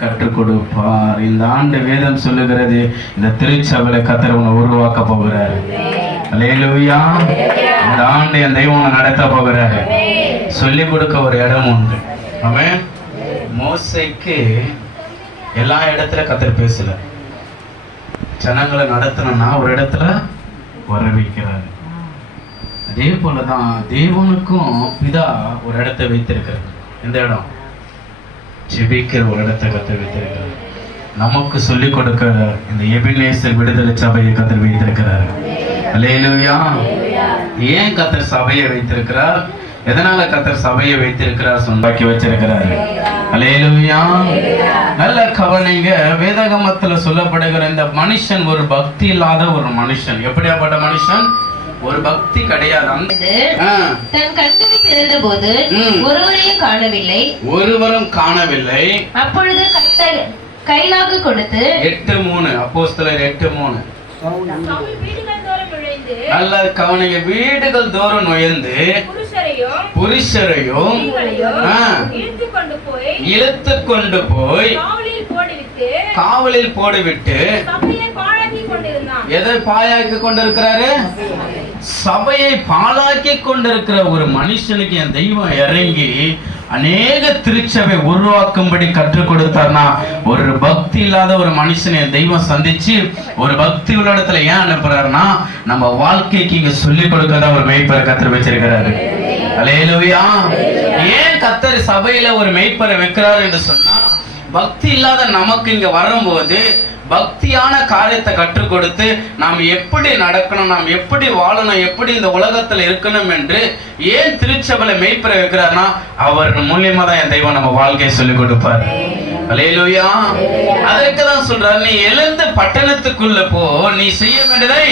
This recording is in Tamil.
கற்றுக் கொடுப்பார். இந்த ஆண்டு வேதம் சொல்லுகிறது இந்த திருச்சபையில கத்தர் உன்னை உருவாக்க போகிறார். அலையலுவியா இந்த ஆண்டு என் தெய்வம் உன்னை நடத்த போகிறாரு. சொல்லிக் கொடுக்க ஒரு இடம் உண்டு. அவன் மோசைக்கு எல்லா இடத்துல கத்தர் பேசல. ஜனங்களை நடத்தணும்னா ஒரு இடத்துல வர வைக்கிறாரு அதே போலதான் தேவனுக்கும் பிதா ஒரு இடத்தை வைத்திருக்கிறார். எந்த இடம்? ஜெபிக்கிற ஒரு இடத்தை கத்தர் வைத்திருக்கிறார். நமக்கு சொல்லிக் கொடுக்க இந்த எபினேசர் விடுதலை சபையை கத்தர் வைத்திருக்கிறார். அலையிலுயா ஏன் கத்தர் சபையை வைத்திருக்கிறார்? எதனால கத்தர் சபையை வைத்திருக்கிறார் சொந்தாக்கி வச்சிருக்கிறார். அலையிலுயா நல்ல கவனிங்க. வேதகமத்துல சொல்லப்படுகிற இந்த மனுஷன் ஒரு பக்தி இல்லாத ஒரு மனுஷன். எப்படியாப்பட்ட மனுஷன்? ஒரு பக்தி கிடையாது. அந்த ஆ, தன் கண்களில் திறந்த போது. ஒருவரையும் காணவில்லை. ஒருவரும் காணவில்லை. அப்பொழுது கைலாகு கொடுத்து எட்டு மூணு. அப்போஸ்தலர் எட்டு மூணு. சவுல் வீடுகள் தோறும் நுழைந்து நல்ல கவனிங்க. வீடுகள் தோறும் நுழைந்து புருஷரையும் இழுத்து கொண்டு போய் இழுத்து கொண்டு போய் காவலில் போடுவிட்டு எதை பாயாக்கி கொண்டிருக்கிறாரு? சபையை பாழாக்கி கொண்டிருக்கிற ஒரு மனுஷனுக்கு என் தெய்வம் இறங்கி அநேக திருச்சபை உருவாக்கும்படி கற்றுக் கொடுத்தார்னா ஒரு பக்தி இல்லாத ஒரு மனுஷனை என் தெய்வம் சந்திச்சு ஒரு பக்தி உள்ள இடத்துல ஏன் அனுப்புறாருன்னா நம்ம வாழ்க்கைக்கு இங்க சொல்லிக் கொடுக்கறத ஒரு மெய்ப்பரை கத்து வச்சிருக்கிறாரு. ஏன் கத்தர் சபையில ஒரு மெய்ப்பரை வைக்கிறாரு என்று சொன்னா பக்தி இல்லாத நமக்கு இங்க வரும்போது பக்தியான காரியத்தை கற்றுக் கொடுத்து நாம் எப்படி நடக்கணும் நாம் எப்படி வாழணும் எப்படி இந்த உலகத்துல இருக்கணும் என்று ஏன் திருச்சபையில மெய்ப்பெற வைக்கிறார்னா அவர் மூலியமா தான் என் தெய்வம் நம்ம வாழ்க்கையை சொல்லிக் கொடுப்பார். அலையிலுயா அதற்கு தான் சொல்றாரு நீ எழுந்து பட்டணத்துக்குள்ள போ நீ செய்ய வேண்டியதை